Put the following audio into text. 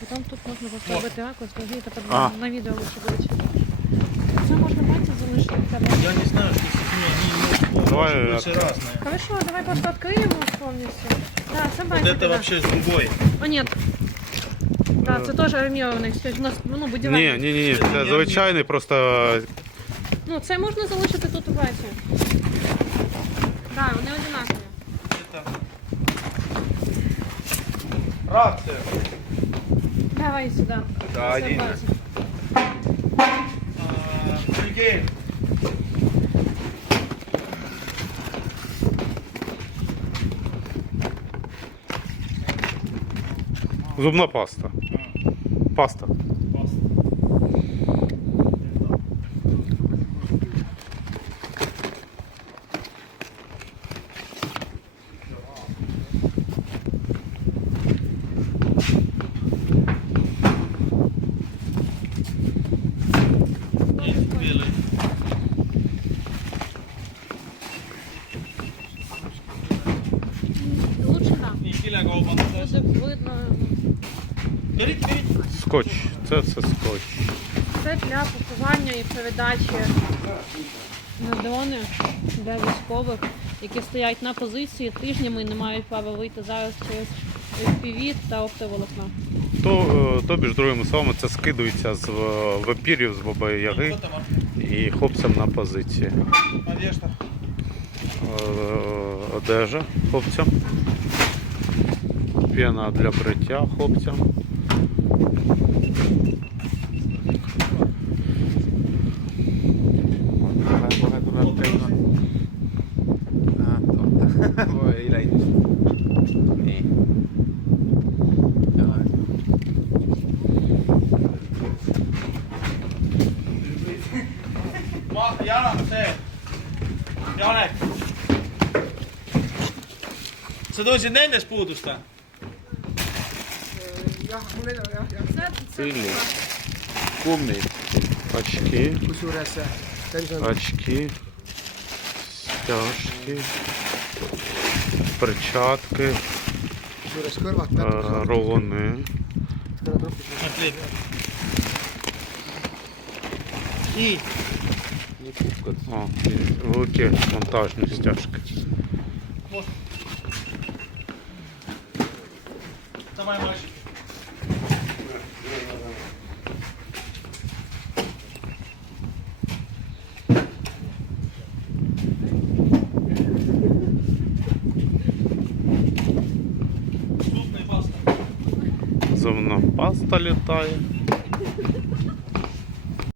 Потім тут можна поставити ракурс, тоді тепер А. на відео лише буде чути. Це можна пальці залишити в тебе. Я не знаю, что с этими, они ну, Давай, очень э, больше разные. Хорошо, давай просто откроем повністю. Да, це Вот бачите, это да. вообще с другой. О, ні. Да, це теж армійований, у нас ну, Ні, будівельний. ні, ні, ні, це звичайний, просто Ну, це можна залишити тут у баці. Да, вони одинакові. Это... Рация. Давай сюди. Да, один. Сергей. зубна паста. Паста. Буде видно. Скотч. Це все скотч. Це для пакування і передачі на дрони для військових, які стоять на позиції тижнями і не мають права вийти зараз через FPV та оптоволокна. То, е, тобі ж другими словами, це скидується з е, вампірів, з бабої яги і хлопцям на позиції. одежда. Е, Одежа хлопцям. П'яна для бриття хлопцям. Ah, totta. Voi ei läinyt. Niin. Сильні. Кумі. Очки. Очки. Стяжки. Перчатки. е, Рулони. І О, великі монтажні стяжки. Давай, мальчик. Зубна паста літає.